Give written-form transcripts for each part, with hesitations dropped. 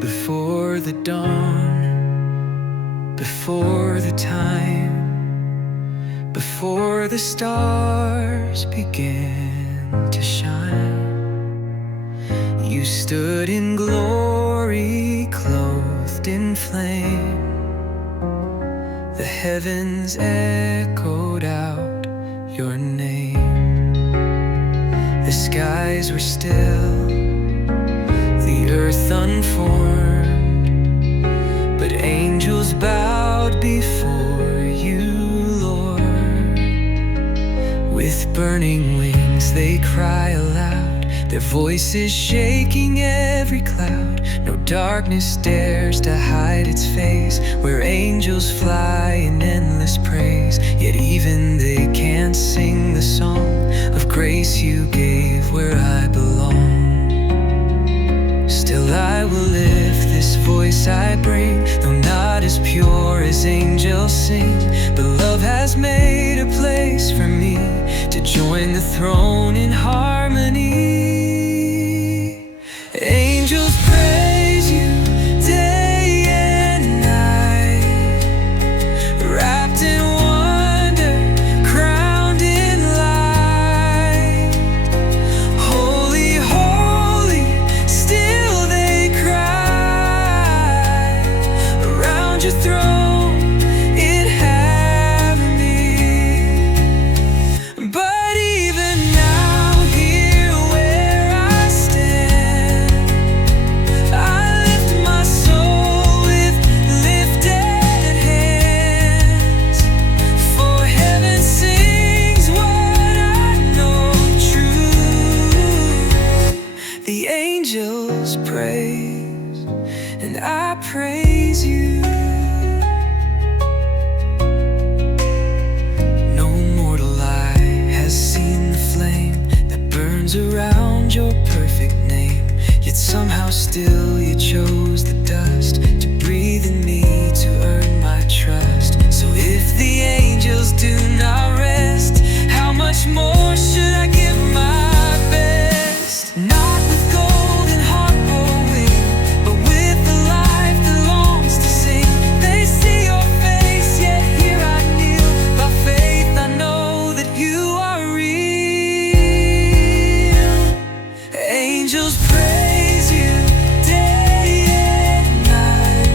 Before the dawn, before the time, before the stars began to shine, you stood in glory, clothed in flame. The heavens echoed out your name. The skies were still, the earth unformed, but angels bowed before you, Lord. With burning wings they cry aloud, their voices shaking every cloud. No darkness dares to hide its face, where angels fly in endless praise. Yet even they can't sing the song of grace you gave where I belong. Still I will lift this voice I bring, though not as pure as angels sing. But love has made a place for me to join the throne in harmony. Angels praise you day and night, wrapped in wonder, crowned in light. Holy, holy, still they cry around your throne in heavenly. But even now, here where I stand, I lift my soul with lifted hands. For heaven sings what I know true. The angels praise, and I praise you. No mortal eye has seen the flame that burns around your perfect name. Yet somehow still you chose the dust to breathe in me, to earn my trust. So if the angels do not rest, how much more should I give my best? Not with golden harp or wing, but with the life that longs to sing. They see your face, yet here I kneel. By faith I know that you are real. Angels praise you day and night,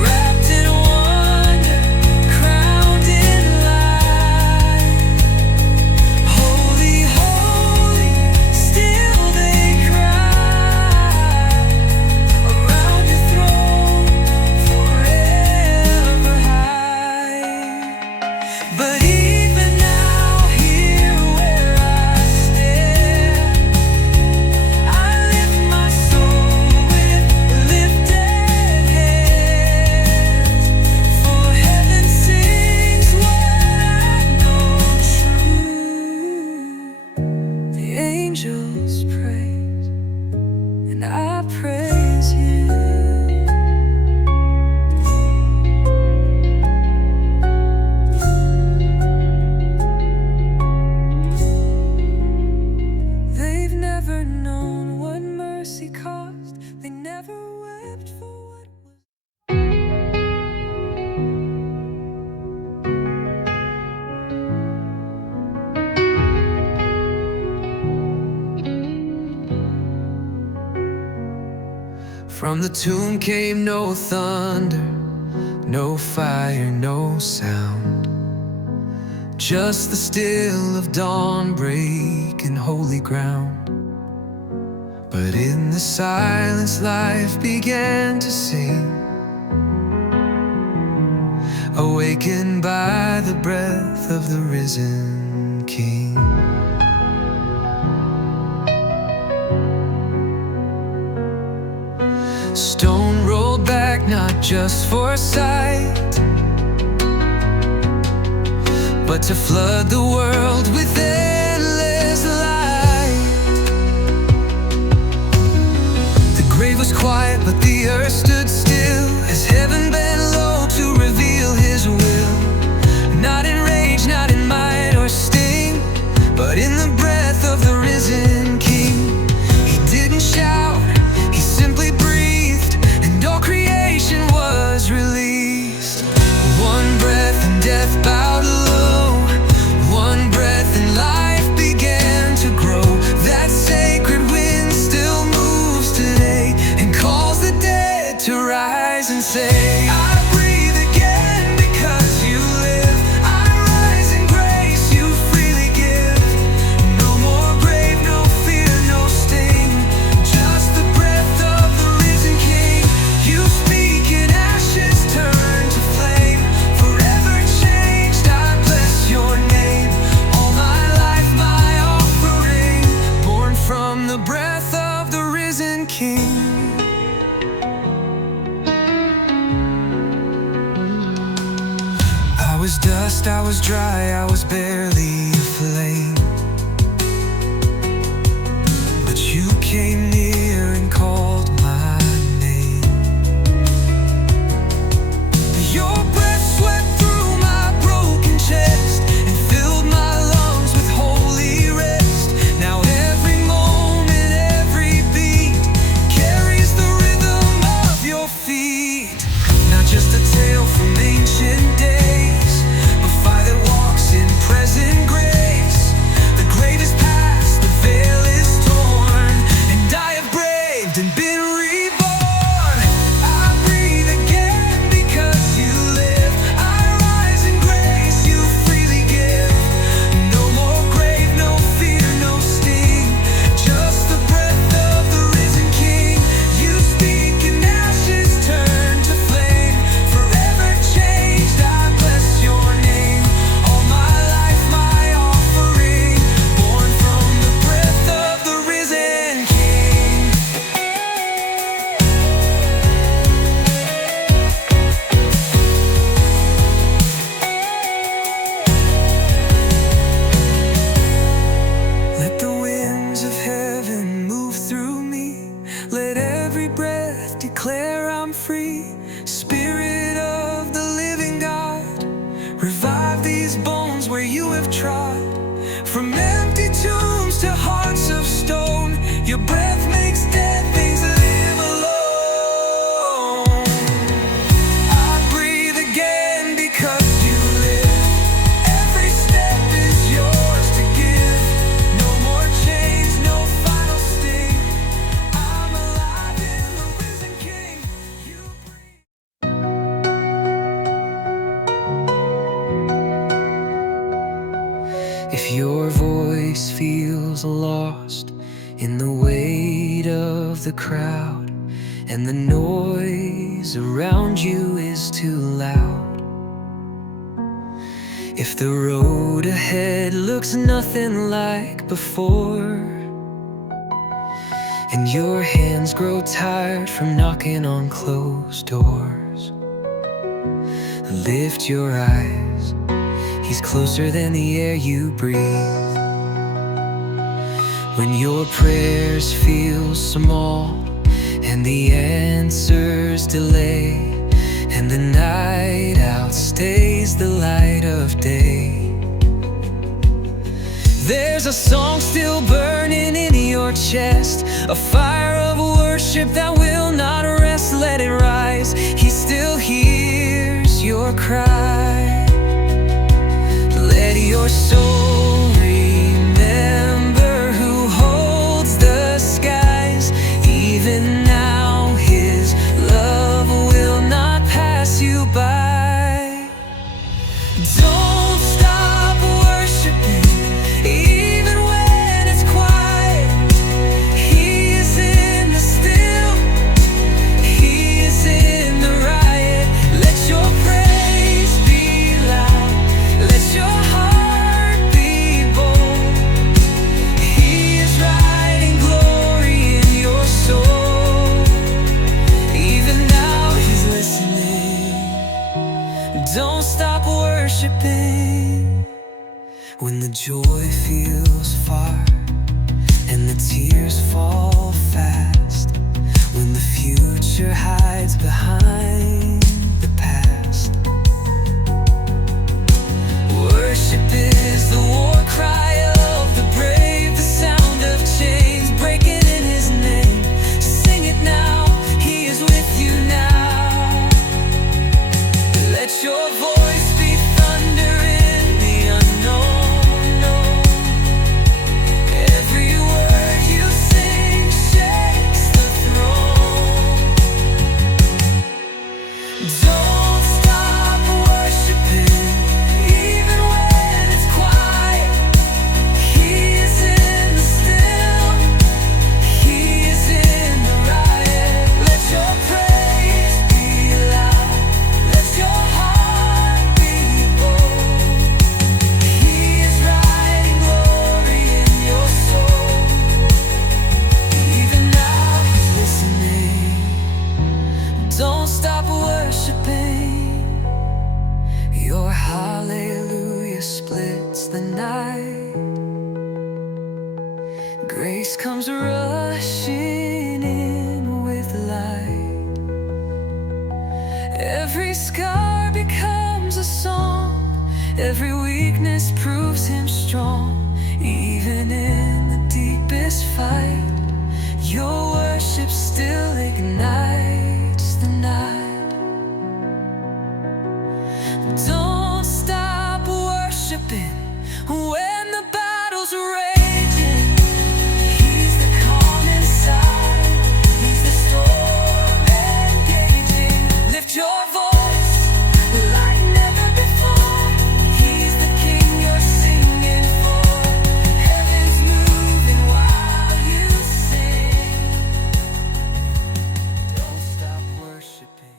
wrapped in wonder, crowned in light. Holy, holy, still they cry around your throne forever high. But even now, here where I stand, I lift my soul with lifted hands. For heaven sings what I know true. The angels praise, and I praise you. They've never known what mercy cost. They never wept for what was. From the tomb came no thunder, no fire, no sound, just the still of dawn breaking holy ground. But in the silence life began to sing, awakened by the breath of the risen King. Stone rolled back not just for sight, but to flood the world with endless light. The grave was quiet, but the earth stood still as heaven bent low to rise and say, I breathe again because you live. I rise in grace you freely give. No more grave, no fear, no sting, just the breath of the risen King. You speak and ashes turn to flame, forever changed, I bless your name. All my life my offering, born from the breath of the risen King. I was dust, I was dry, I was barely a flame, but you came near and called my name. Your breath swept through my broken chest and filled my lungs with holy rest. Now every moment, every beat carries the rhythm of your feet. Not just a tale from ancient days, a fire that walks in present grace. The grave is past, the veil is torn, and I have braved and been reborn. I breathe again because you live. I rise in grace you freely give. No more grave, no fear, no sting, just the breath of the risen King. You speak and ashes turn to flame, forever changed, I bless your name. All my life my offering, born from the breath of the risen King. Let the winds of heaven move through me. Let every breath declare I'm free. Spirit of the living God, revive these bones where you have trod. From empty tombs to hearts of stone, your breath makes dead things live alone. I breathe again because you live. Every step is yours to give. No more chains, no final sting. I'm alive in the risen King. You breathe. If your voice feels lost in the weight of the crowd, and the noise around you is too loud, if the road ahead looks nothing like before, and your hands grow tired from knocking on closed doors, lift your eyes. He's closer than the air you breathe. When your prayers feel small and the answers delay, and the night outstays the light of day, there's a song still burning in your chest, a fire of worship that will not rest. Let it rise. He still hears your cry. Let your soul remember who holds the skies. Even now his love will not pass you by. Don't stop worshiping, even when it's quiet. He is in the still, he is in the riot. Let your praise be loud, let your heart be bold. He is writing glory in your soul. Even now he's listening. Don't stop worshiping. When the joy feels far and the tears fall fast, when the future hides behind the past, worship is the war cry of the brave, the sound of chains breaking in his name. Sing it now, he is with you now. Let your voice be thunder in the unknown. Every word you sing shakes the throne. Don't stop worshiping, even when it's quiet. He is in the still, He is in the riot. Let your praise be loud, let your heart be bold. He is writing glory in your soul. Even now He's listening. Don't stop worshiping. Your hallelujah splits the night. Grace comes rushing in with light. Every scar becomes a song, every weakness proves Him strong. Even in the deepest fight, your worship still ignites the night. Don't stop worshiping when the battle's raging. He's the calm inside, He's the storm engaging. Lift your voice like never before. He's the King you're singing for. Heaven's moving while you sing. Don't stop worshiping.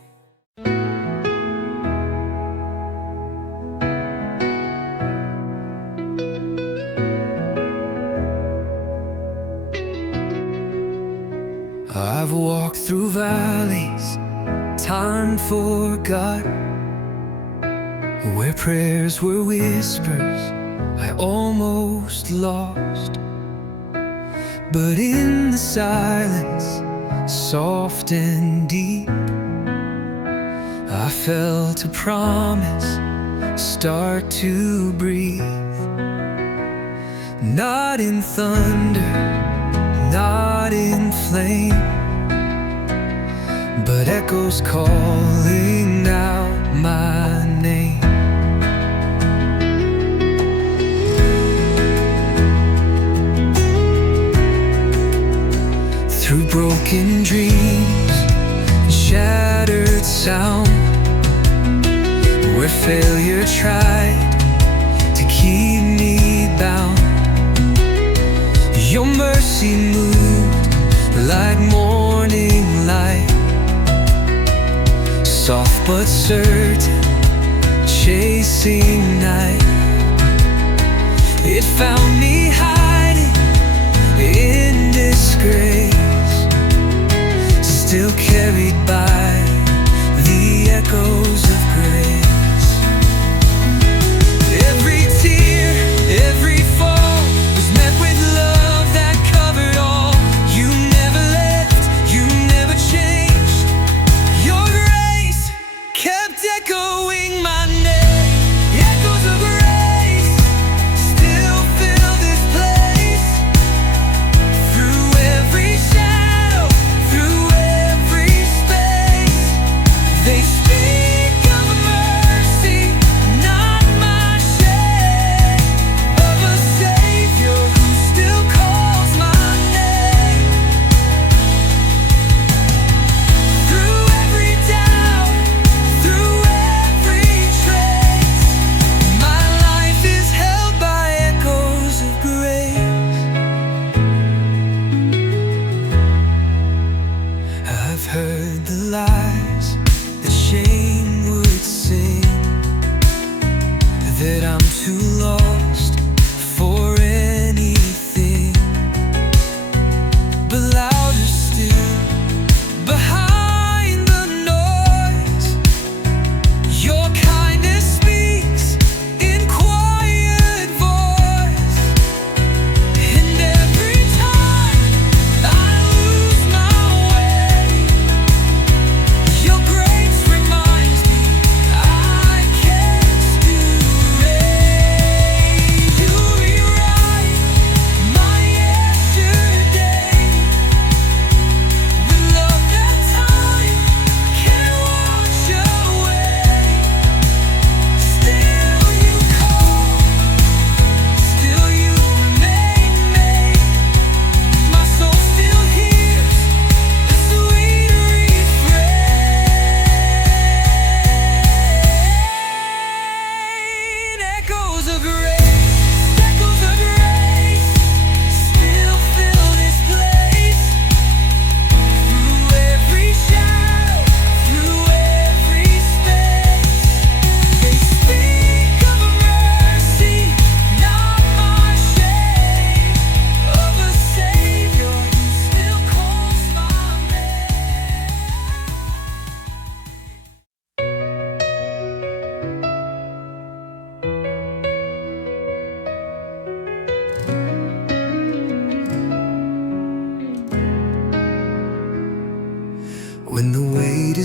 I've walked through valleys, time forgot, where prayers were whispers I almost lost. But in the silence, soft and deep, I felt a promise start to breathe. Not in thunder, not in flame, but echoes calling out my name. Through broken dreams and shattered sound, where failure tried to keep me bound, your mercy moved like morning light, soft but certain, chasing night. It found me hiding in disgrace, still carried by the echoes of grace. Every tear, every fall was met with love that covered all. You never left, you never changed. Your grace kept echoing my name. Echoes of grace still fill this place. Through every shadow, through every space,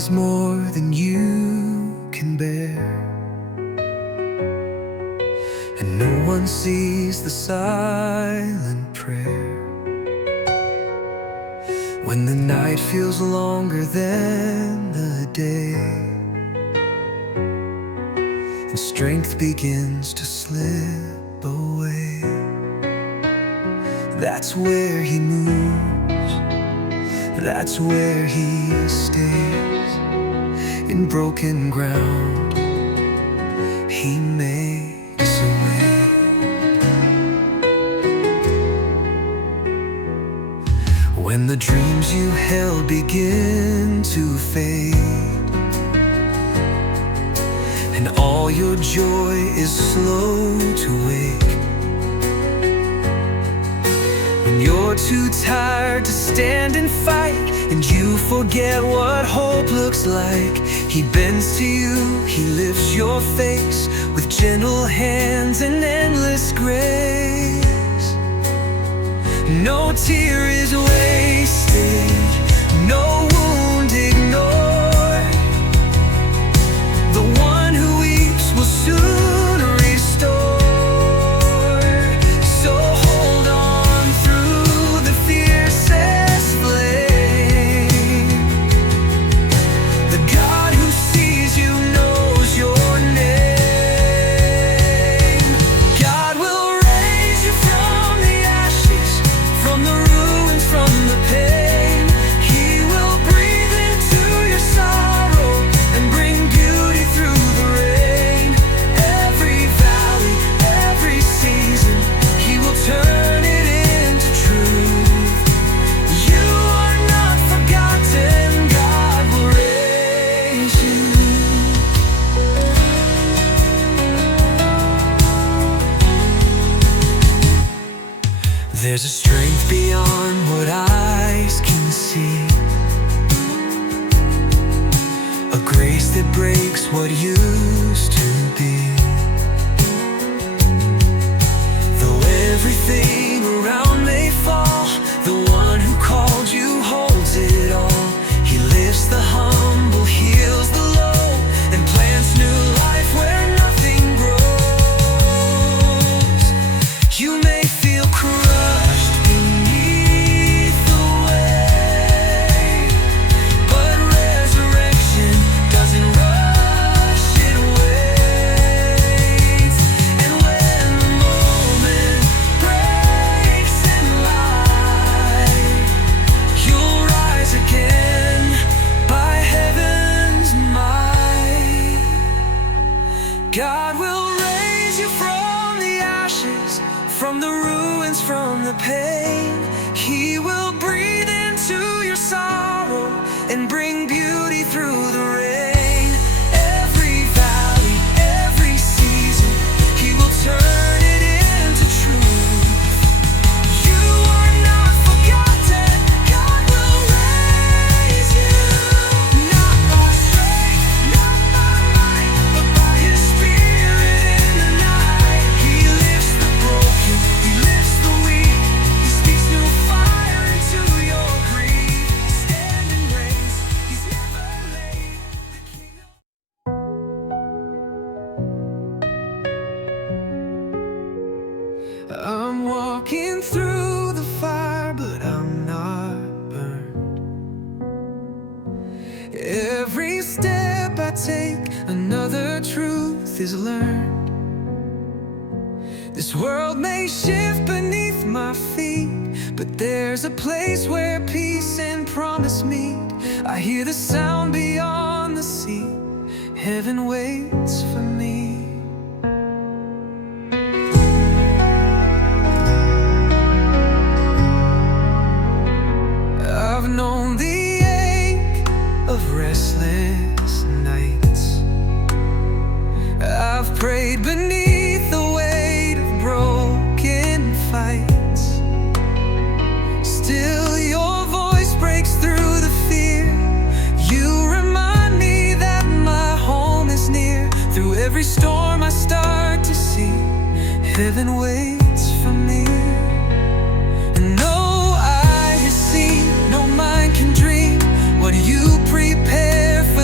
is more than you can bear, and no one sees the silent prayer. When the night feels longer than the day, and strength begins to slip away, that's where he moves, that's where he stays. In broken ground, he makes a way. When the dreams you held begin to fade, and all your joy is slow to wake, when you're too tired to stand and fight, and you forget what hope looks like, he bends to you, he lifts your face with gentle hands and endless grace. No tear is wasted, no wound ignored. The one who weeps will soon restore. So hold on through the fiercest flame. The God who sees you knows your name. God will raise you from the ashes, from the ruins, from the pain. He will breathe into your sorrow and bring beauty through the rain. Every valley, every season, he will turn it into truth. You are not forgotten, God will raise you. There's a strength beyond what eyes can see, a grace that breaks what used to be. Though everything around may fall, the one who called you holds it all. He lifts the humble, heals the low, and plants new life where nothing grows. You may feel crushed beneath the weight, but resurrection doesn't rush, it waits. And when the moment breaks in life, you'll rise again by heaven's might. God will raise you from the ashes, from the ruins, from the pain. He will breathe into your sorrow and bring beauty through the rain. Every valley, every season, he will turn it into truth. You are not forgotten, God will raise you. Not by strength, not by might, but by his spirit in the night. He lifts the broken, he lifts the weak, he speaks new fire into your grief. Stand and raise, he's never late. I'm walking through the fire, but I'm not burned. Every step I take, another truth is learned. This world may shift beneath my feet, but there's a place where peace and promise meet. I hear the sound beyond the sea. Heaven waits for me. I've known the ache of restless nights. I've prayed beneath the weight of broken fights. Still your voice breaks through the fear. You remind me that my home is near. Through every storm I start to see heaven waits for me. And no eye has seen, no mind can dream what you prepare for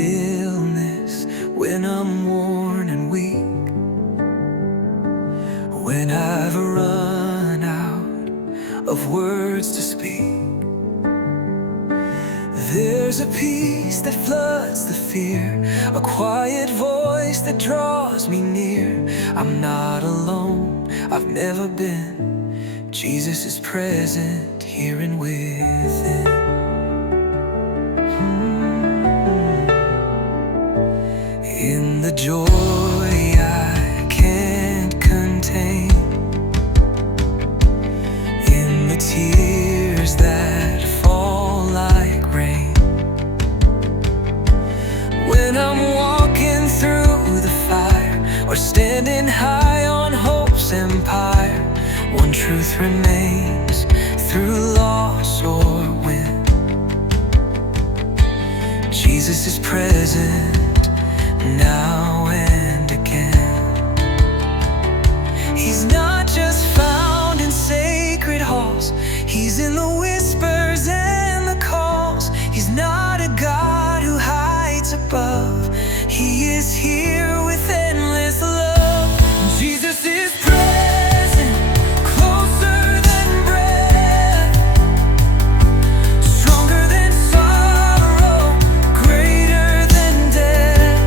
stillness when I'm worn and weak, when I've run out of words to speak. There's a peace that floods the fear, a quiet voice that draws me near. I'm not alone, I've never been. Jesus is present here and within. In the joy I can't contain, in the tears that fall like rain, when I'm walking through the fire or standing high on hope's empire, one truth remains through loss or win: Jesus is present now and again. He's not just found in sacred halls, He's in the whispers and the calls. He's not a God who hides above, He is here with endless love. Jesus is present, closer than breath, stronger than sorrow, greater than death.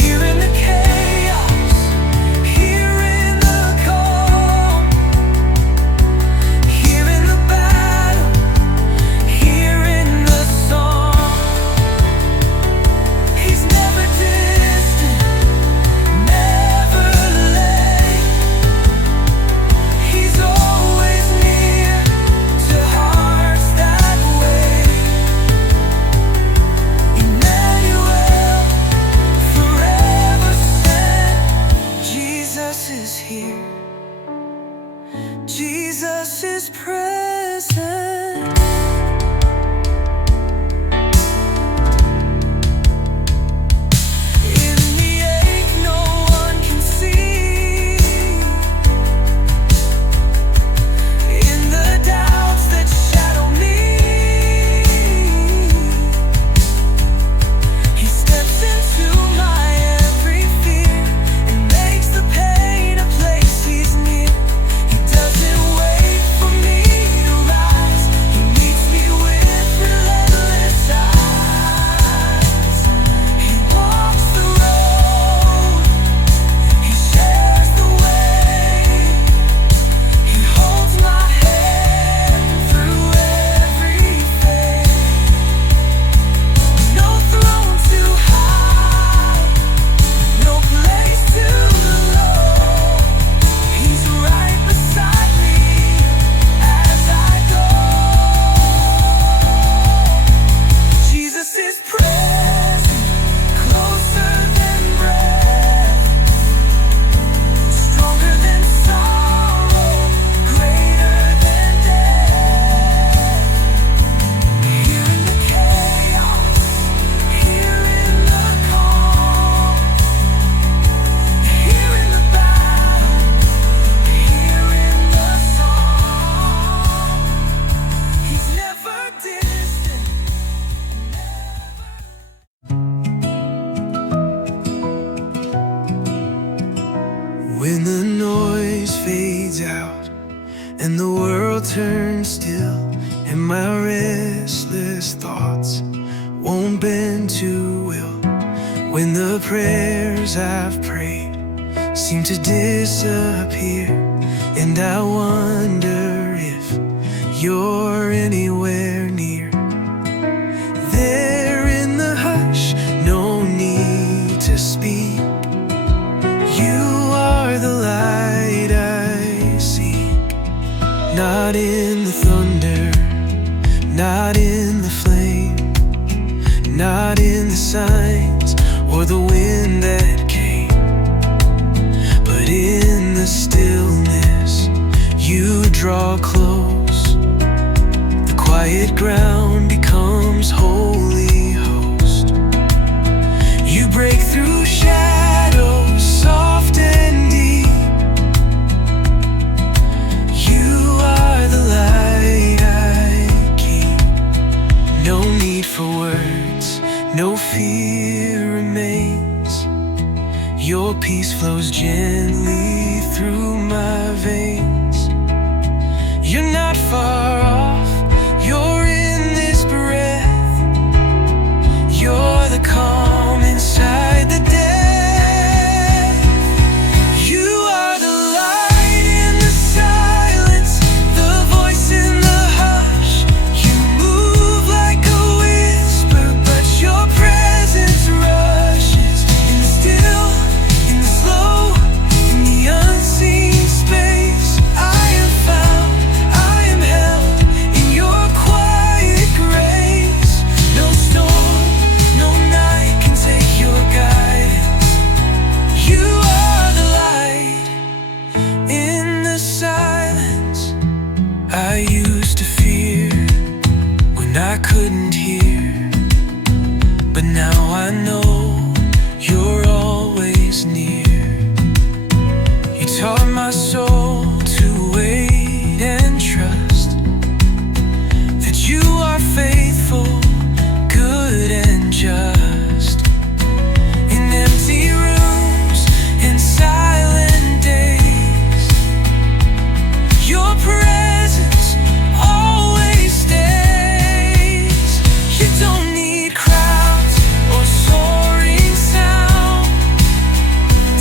Here in the chaos, here in the calm, here in the battle, here in the song. He's never distant, never late. He's always near to hearts that wait. Emmanuel, forever sent. Jesus is here, Jesus is present. In the ache no one can see, in the doubts that shadow me, He steps into my every fear and makes the pain a place He's near. He doesn't wait for me to rise, He meets me with relentless eyes. He walks the road, He shares the way, He holds my hand through every phase. No throne too high, no place too low. He's right beside me as I go. Jesus is present, closer than breath, stronger than sorrow, greater than death. Here in the chaos, here in the calm, here in the battle, here in the song. He's never distant, when the noise fades out and the world turns still, and my restless thoughts won't bend to will, when the prayers I've prayed seem to disappear, and I wonder if you're anywhere near. There in the hush, no need to speak. You are the light I seek, not in the thunder, not in the flame, not in the signs or the wind that came, but in the stillness you draw close. The quiet ground becomes holy host. You break through shadows soft and deep. You are the light I keep. No need for words, no fear remains. Your peace flows gently through my veins. You're not far off, you're in this breath. You're the calm inside the death. You are the light in the silence, the voice in the hush. You move like a whisper, but your presence rushes in the still, in the slow, in the unseen space. I am found, I am held in your quiet grace. No storm, no night can take your guidance. You are the light in the silence. I used to fear when I couldn't hear, but now I know you're always near. You taught my soul to wait and trust that you are faithful, good and just. In empty rooms, in silent days, your presence always stays. You don't need crowds or soaring sound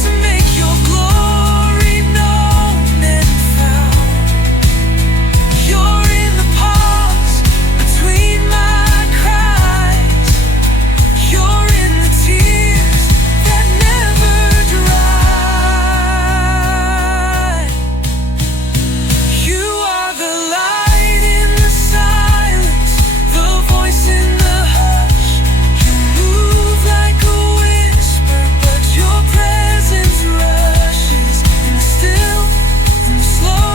to make your glory known and found. You're in the pause between my cries. You're in the tears that never dry. You are the light in the silence, the voice in the hush. You move like a whisper, but your presence rushes in the still, in the slow,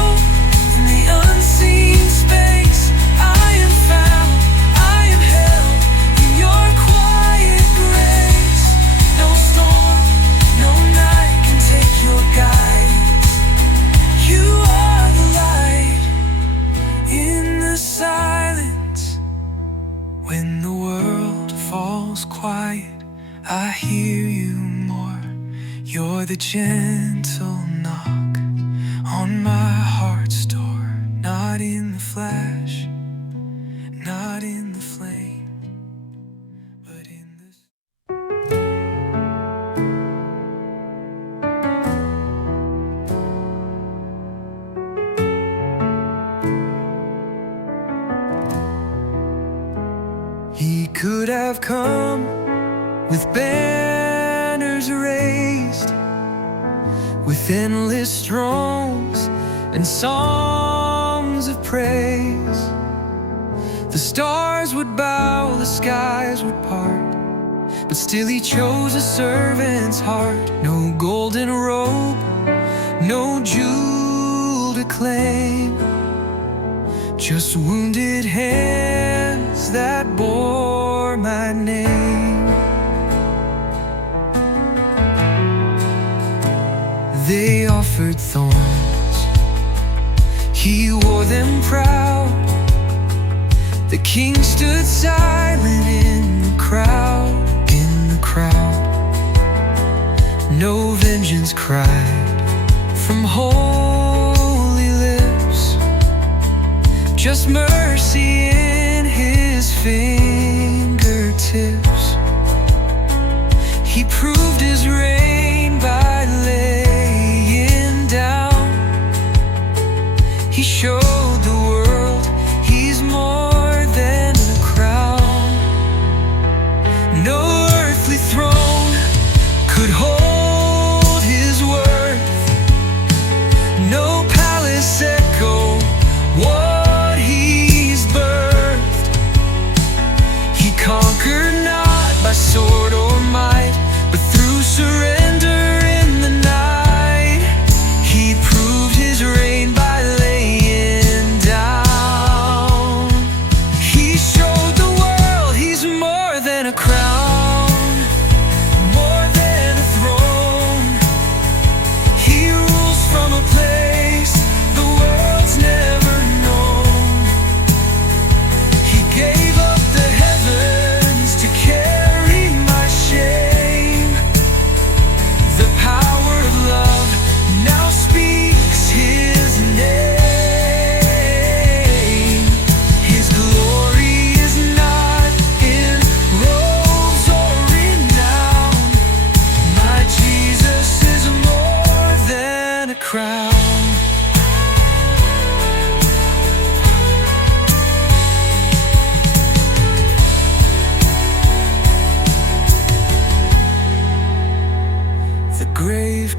in the unseen space. I am found, I am held in your quiet grace. No storm, no night can take your guidance. You are the light in the silence. When the world falls quiet, I hear you more. You're the gentle knock on my heart's door. Not in the flash, not in the flame, but in the He could have come with banners raised, with endless thrones and songs of praise. The stars would bow, the skies would part, but still he chose a servant's heart. No golden robe, no jewel to claim, just wounded hands that bore my name. They offered thorns, he wore them proud. The king stood silent in the crowd, in the crowd. No vengeance cried from holy lips, just mercy in his fingertips. He proved his reign by laying down. He showed the world he's more than a crown. No earthly throne could hold his worth, no palace echo what he's birthed. He conquered not by sword or might, but through surrender in the night. He proved his reign by laying down. He showed the world he's more than a crown.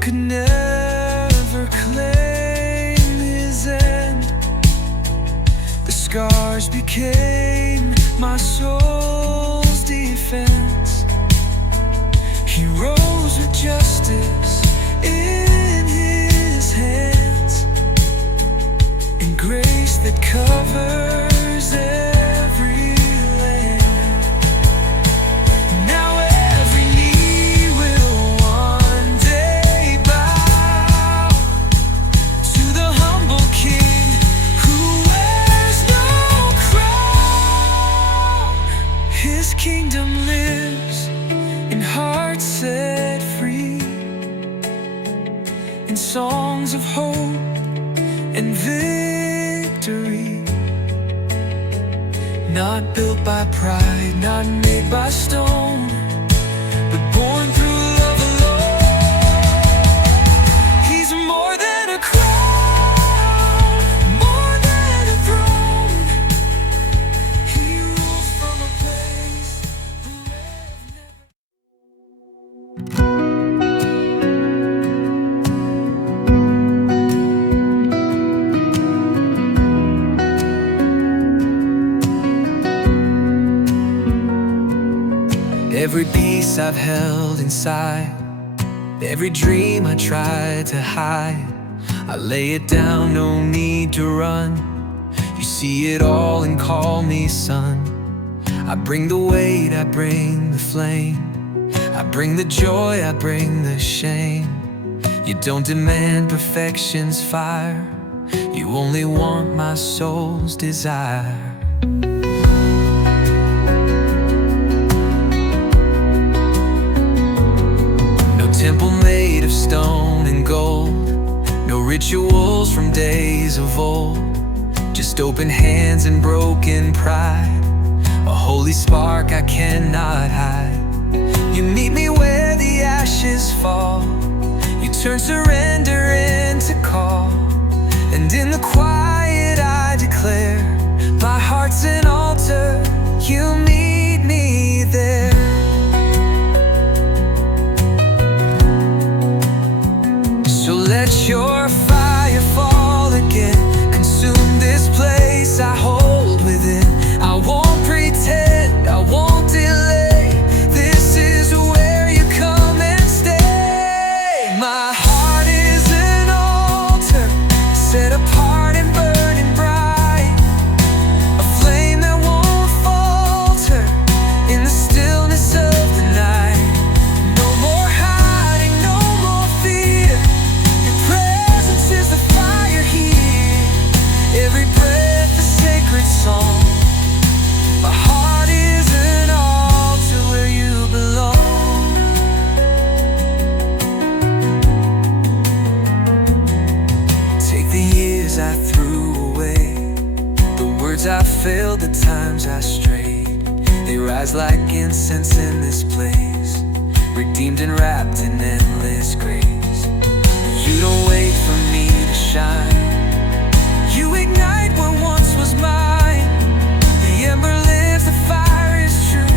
could never claim his end. The scars became my soul's defense. He rose with justice in his hands, and grace that covers every land. Now every knee will one day bow to the humble King who wears no crown. His kingdom lives in hearts set free, in songs of hope and victory. Not built by pride, not made by stone, but born through love alone. He's more than a crown, more than a throne. He rules from a place every piece I've held inside, every dream I tried to hide, I lay it down, no need to run. You see it all and call me son. I bring the weight, I bring the flame, I bring the joy, I bring the shame. You don't demand perfection's fire, you only want my soul's desire. Temple made of stone and gold, no rituals from days of old, just open hands and broken pride, a holy spark I cannot hide. You meet me where the ashes fall, you turn surrender into call, and in the quiet I declare, my heart's an altar, you meet me there. So let your fire fall again, consume this place I hold within. I won't pretend, I won't delay, this is where you come and stay. My heart is an altar, set apart and burning bright, a flame that won't falter in the stillness of the night. No more hiding, no more fear, is the fire here, every breath a sacred song. My heart is an altar where you belong. Take the years I threw away, the words I failed, the times I strayed. They rise like incense in this place, redeemed and wrapped in endless grace. You don't wait for me to shine, you ignite what once was mine. The ember lives, the fire is true,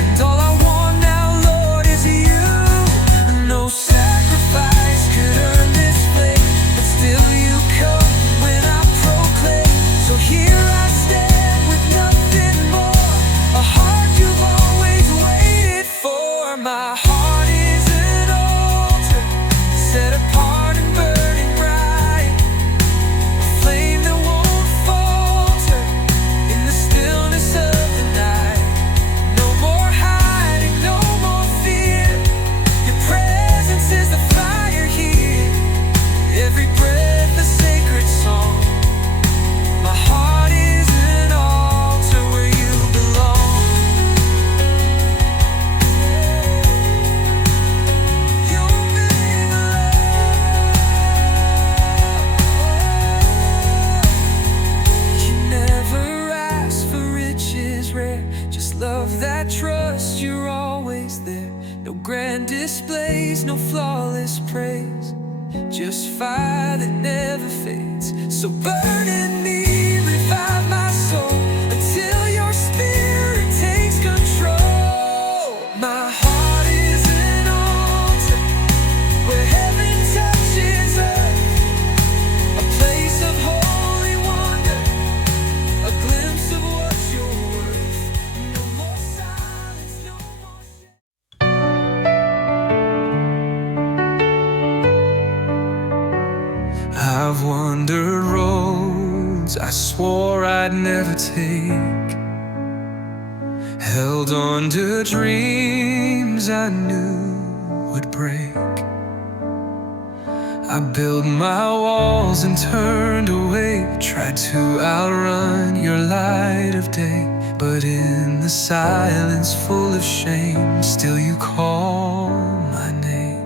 and all I want now, Lord, is you. No sacrifice could earn this flame, but still you come when I proclaim. So here I stand with nothing more, a heart you've always waited for. My heart is an altar, set apart and burning bright, a flame that won't falter in the stillness of the night. No more hiding, no more fear, your presence is the fire here, every breath a sacred song. My heart is an altar where you belong. You're big love, you never ask for riches rare, just love that trust, you're always there. No grand displays, no flawless praise, just fire that never fades. So burn in me, revive my soul, until your spirit takes control. My heart is an altar where I swore I'd never take, held on to dreams I knew would break. I built my walls and turned away, tried to outrun your light of day. But in the silence full of shame, still you call my name.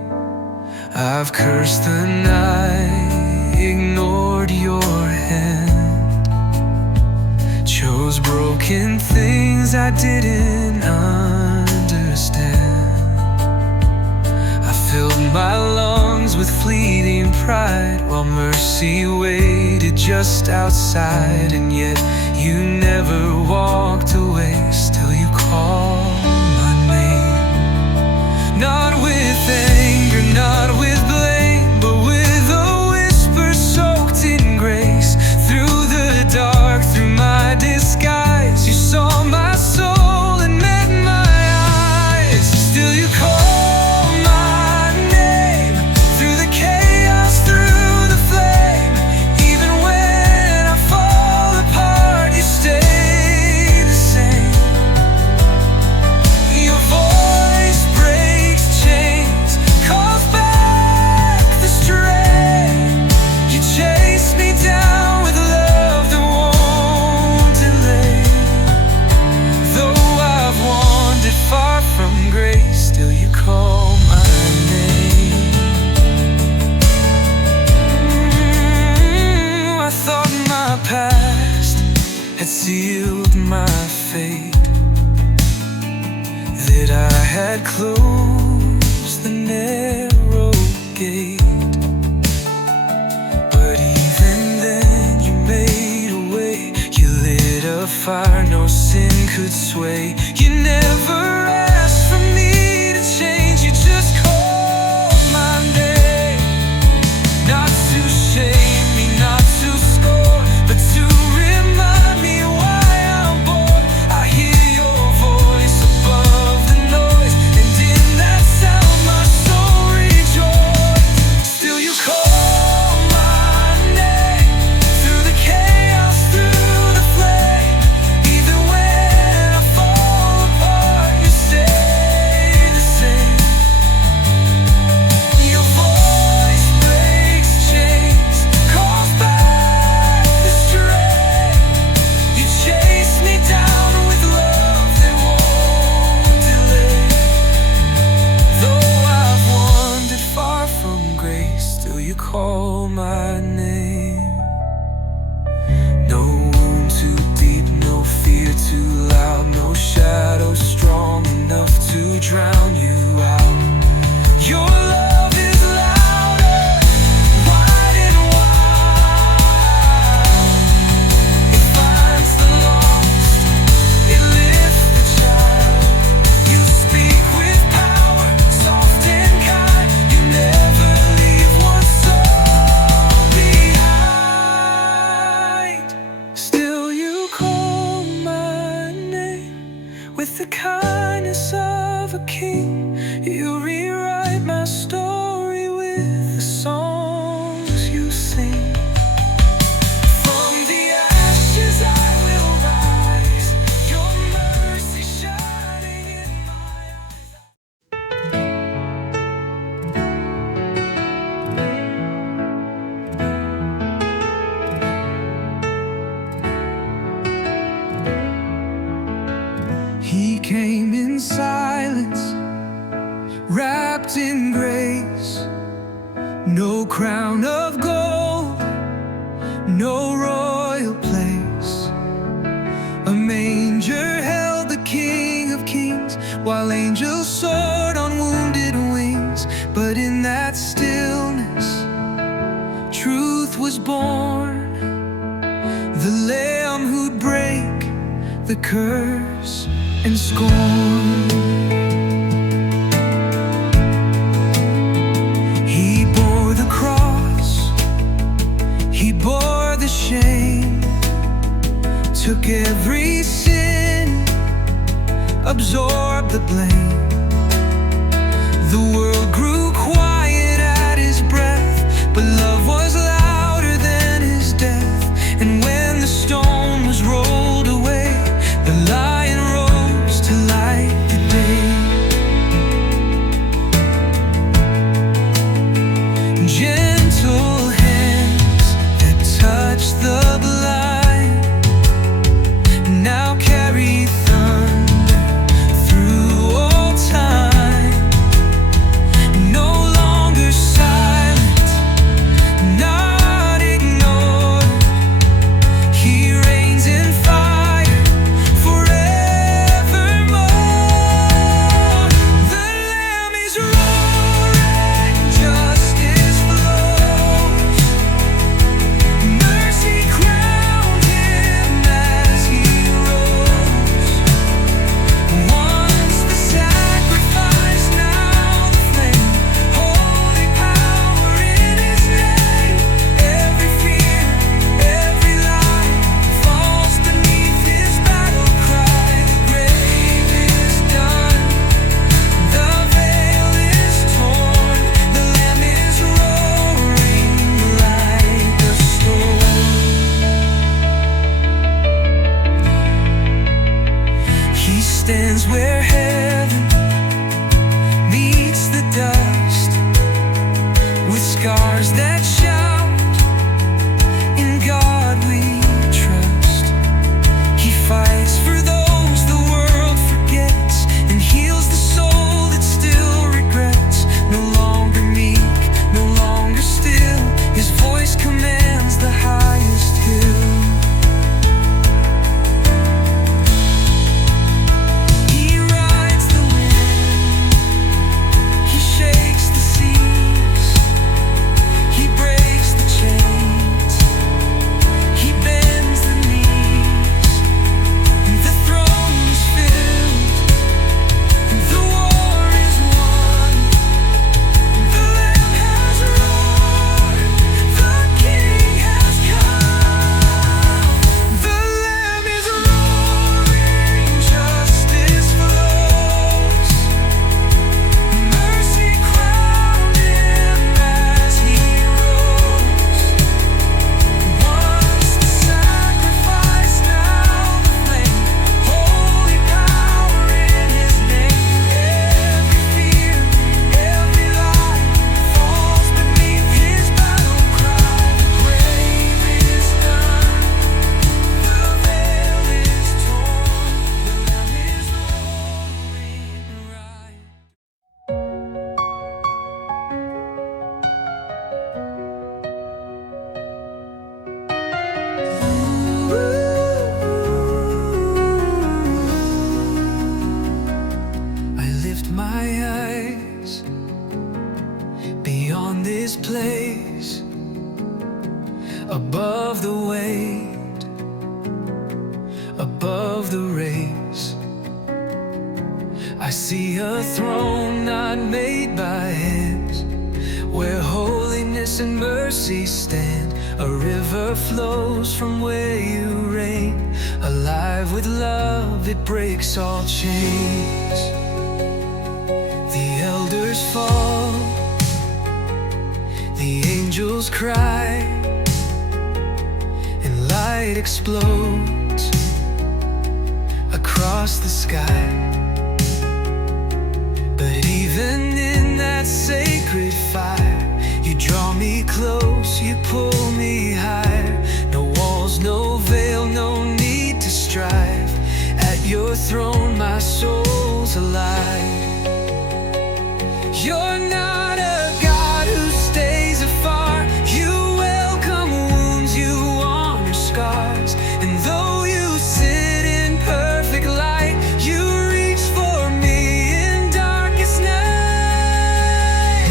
I've cursed the night, ignored your hand, chose broken things I didn't understand. I filled my lungs with fleeting pride, while mercy waited just outside. And yet you never walked away, still you call my name. Not with anger, not with blame, but with a whisper soaked in grace. Through the dark, through my disguise, you saw my soul and met my eyes. Still you call my name, through the chaos, through the flame. Even when I fall apart, you stay the same. Your voice breaks chains, calls back the strength. You chase me down with love that won't delay. Though I've wandered far from grace, still you call my name. I thought my past had sealed my fate, that I had closed the narrow gate. But even then you made a way, you lit a fire no sin could sway. You never asked for me to change, you just called my name. Not to shame me, not to score, but to remind me why I'm born. I hear your voice above the noise, and in that sound my soul rejoiced. Still you call my name, through the chaos, through the flame. Even when I fall apart, you stay the same. Your voice breaks chains, calls back the strength. You chase me down with love that won't delay. Though I've wandered far from grace, still you call my name. No wound too deep, no fear too loud, no shadow strong enough to drown you out. Your love is louder, wide and wild. It finds the lost, it lifts the child. You speak with power, soft and kind. You never leave one soul behind. Still you call my name, with the kindness of a king. You rewrite my story with the songs you sing. From the ashes I will rise, your mercy shining in my eyes. He came in silence, wrapped in grace. No crown of gold, no royal place. A manger held the King of Kings, while angels soared on wounded wings. But in that stillness, truth was born, the Lamb who'd break the curse and scorn. He bore the cross, he bore the shame, took every sin, absorbed the blame. The world grew quiet at his breath, but love was louder than his death. And when the lift my eyes beyond this place, above the weight, above the race. I see a throne not made by hands, where holiness and mercy stand. A river flows from where you reign, alive with love, it breaks all chains. The elders fall, the angels cry, and light explodes across the sky. But even in that sacred fire, you draw me close, you pull me higher. No walls, no veil, no need to strive. At your throne my soul's alive. You're not a God who stays afar. You welcome wounds, you honor scars. And though you sit in perfect light, you reach for me in darkest night.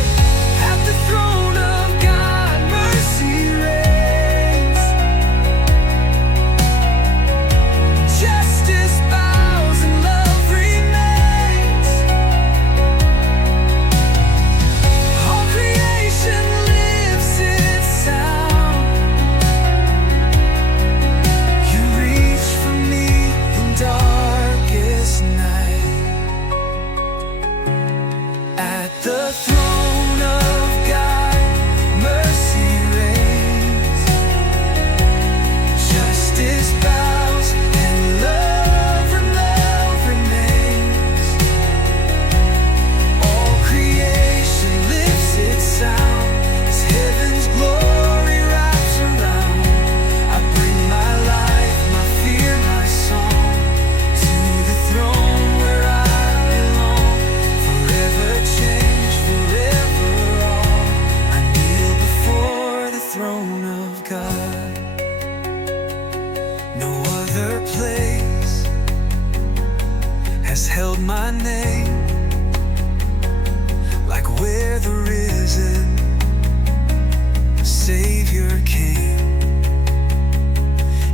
At the throne of God, mercy reigns. Justice bows and love remains. All creation lives its sound. You reach for me in darkest night. At the throne of God, mercy reigns. Justice bows and love remains. All creation lifts its sound as heaven's glory wraps around. I bring my life, my fear, my song to the throne where I belong. Forever changed, forever all. I kneel before the throne of God. No other place has held my name like where the risen Savior came.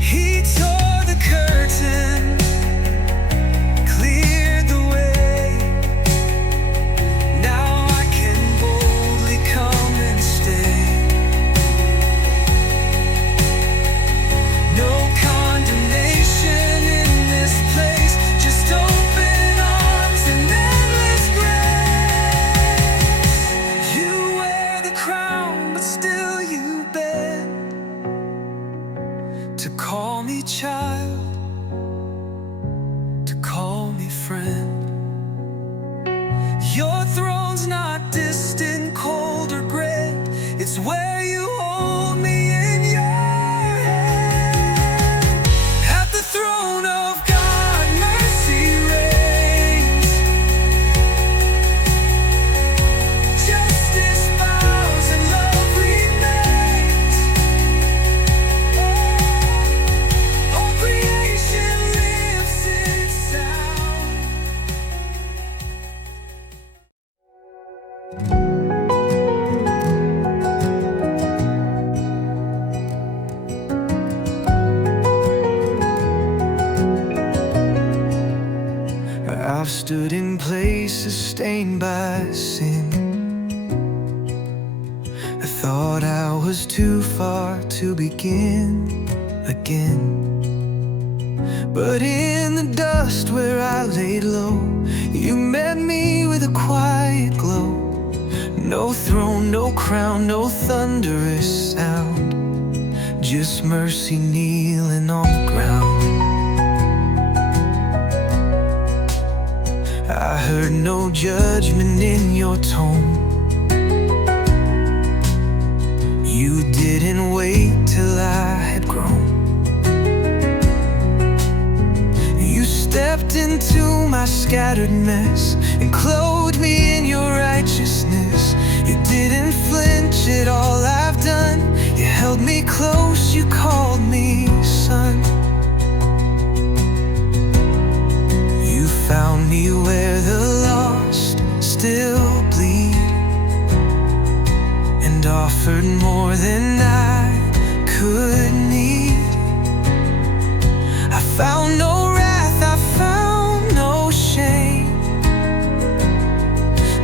He tore the curtain, cleared the way. Now I can boldly come and stay. No condemnation in this place, just open arms and endless grace. You wear the crown, but still you bend to call me child, to call me friend. Your throne's not distant, cold or gray. It's where you hold me in your hand. At the throne of God, mercy reigns. Justice bows and love remains. All creation lives its sound. I've stood in places stained by sin. I thought I was too far to begin again. But in the dust where I laid low, you met me with a quiet glow. No throne, no crown, no thunderous sound, just mercy kneeling on the ground. I heard no judgment in your tone. You didn't wait till I had grown. You stepped into my scattered mess and clothed me in your righteousness. You didn't flinch at all I've done. You held me close, you called me son. You found me where the lost offered more than I could need. I found no wrath, I found no shame,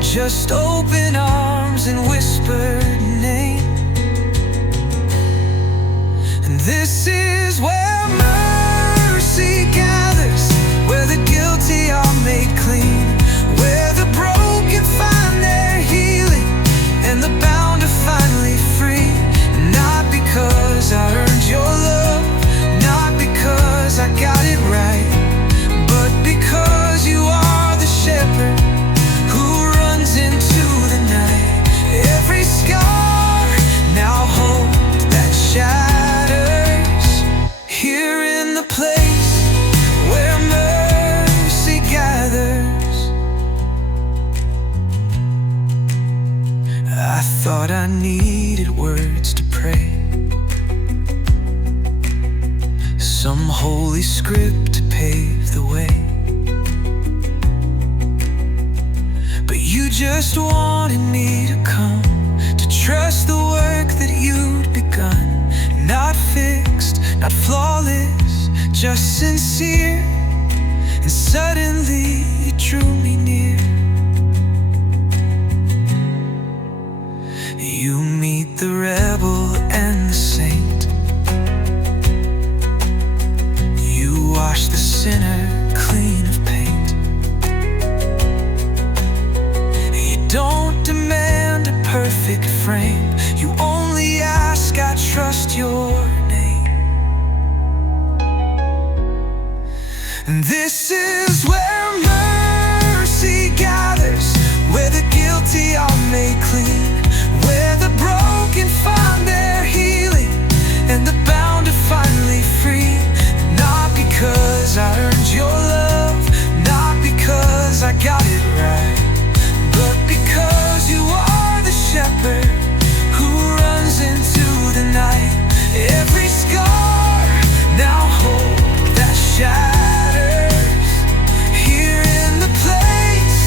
just open arms and whispered name. And this is where mercy gathers, where the guilty are made clean, where the broken find their healing, and the bound are finally free. Not because I earned your love, not because I got it right, but because you are the shepherd who runs into the night. Every scar now hope that shatters, here in the place where mercy gathers. I thought I needed words to pray, some holy script to pave the way, but you just wanted me to come, to trust the work that you'd begun. Not fixed, not flawless, just sincere. And suddenly you drew me near. You meet the rebel and the saint, you wash the sinner clean of paint. You don't demand a perfect frame, you only ask, I trust your name. And this is where mercy gathers, where the guilty are made clean, where the broken find their healing, and the bound are finally free. Not because I earned your love, not because I got it right, but because you are the shepherd who runs into the night. Every scar now hope that shatters, here in the place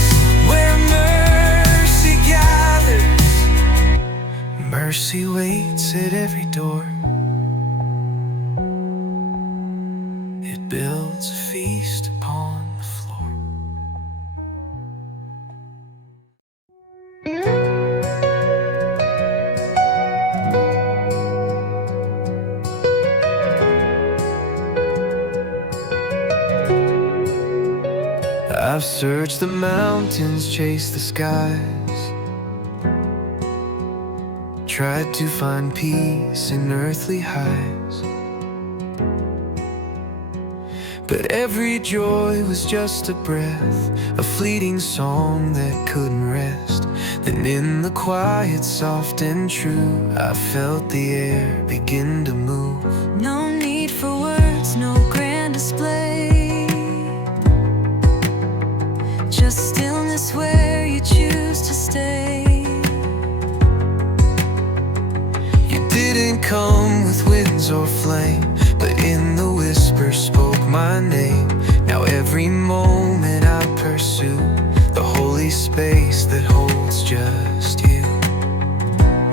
where mercy gathers. Mercy waits at every door, it builds a feast upon the floor. I've searched the mountains, chased the skies, tried to find peace in earthly highs, but every joy was just a breath, a fleeting song that couldn't rest. Then in the quiet, soft and true, I felt the air begin to move. No need for words, no grand display, just stillness where you choose to stay. You didn't come with winds or flame, but in the whisper spoke my name. Now every moment I pursue the holy space that holds just you.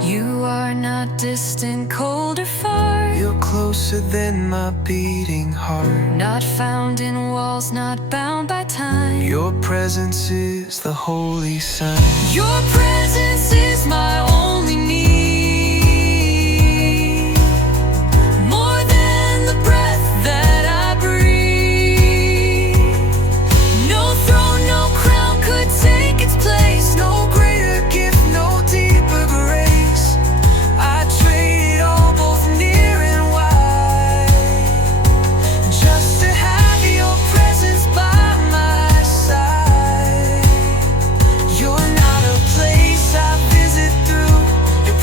You are not distant, cold or far, You're closer than my beating heart. not found in walls, not bound by time. Your presence is the holy sign. Your presence is my only need, more than the breath that I breathe. No throne, no crown could take its place, No greater gift, no deeper grace. I trade it all, both near and wide, just to have your presence by my side. You're not a place I visit through, your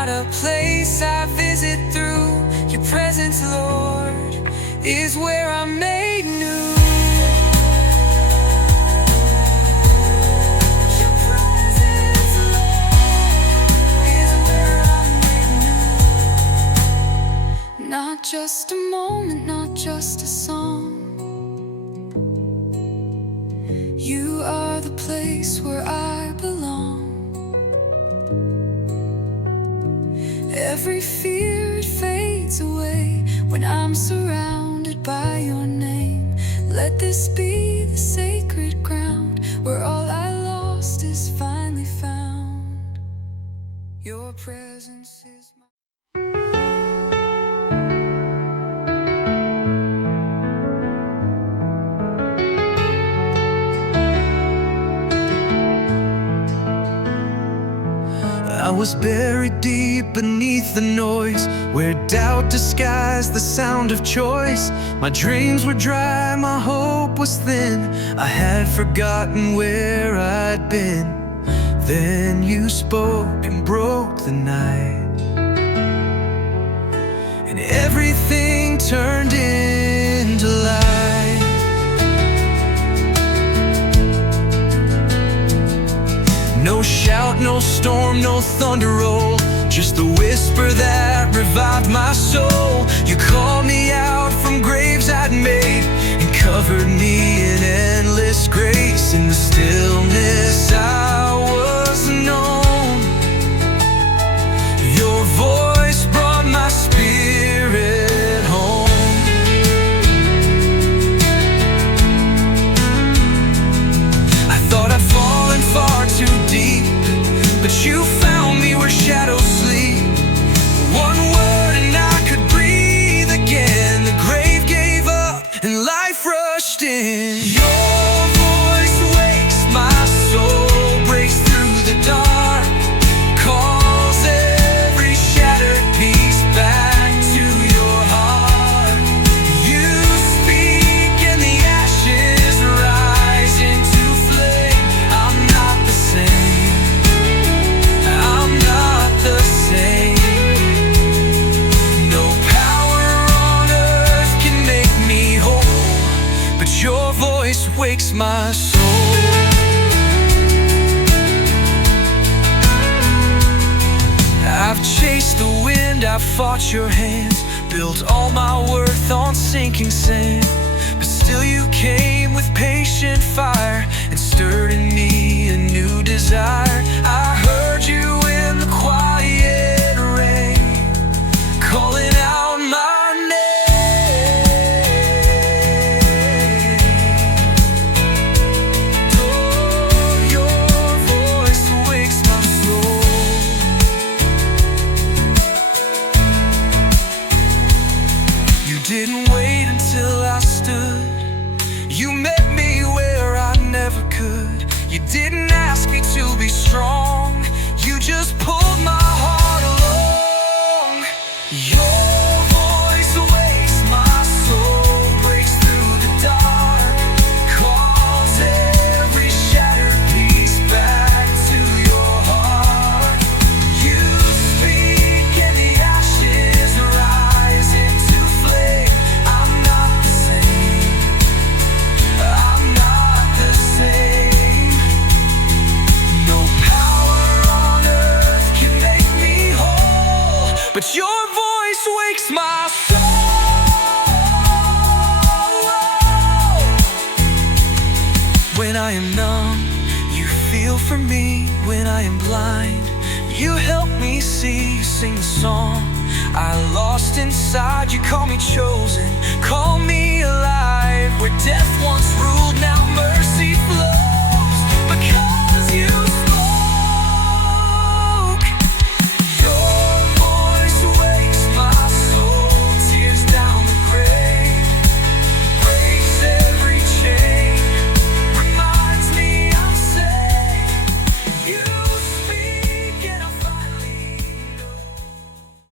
not a place I visit through. Your presence, Lord, is where I'm made new. Your presence, Lord, is where I'm made new. Not just a moment, not just a song. You are the place where I belong. Every fear, it fades away when I'm surrounded by your name. Let this be the sacred ground where all I lost is finally found. Your presence is my I was buried deep beneath the noise, where doubt disguised the sound of choice. My dreams were dry, my hope was thin. I had forgotten where I'd been. Then you spoke and broke the night, and everything turned into light. No shout, no storm, no thunder roll, just the whisper that revived my soul. You called me out from graves I'd made and covered me in endless grace. In the stillness I was known. Your voice brought my spirit home. I thought I'd fallen far too deep, but you found me where shadows sleep. One word and I could breathe again. The grave gave up and life rushed in. Your voice wakes my soul, breaks through the dark, calls every shattered piece back to your heart. You speak and the ashes rise into flame. I'm not the same. I'm not the same. No power on earth can make me whole, but your voice wakes my soul. I've chased the wind, I've fought your hands, built all my worth on sinking sand. But still you came with patient fire and stirred in me a new desire. I heard you in the quiet rain, calling out my name. Oh, your voice wakes my soul. You didn't wait until I stood. You met me where I never could. You didn't ask me to be strong. You just pulled my heart along. Your voice wakes my soul, breaks through the dark, calls every shattered piece back to your heart. You speak and the ashes rise into flame. I'm not the same. I'm not the same. No power on earth can make me whole, but your voice wakes my soul. When I am numb, you feel for me. When I am blind, you help me see. You sing the song I lost inside. You call me chosen, call me alive. Where death once ruled, now mercy flows.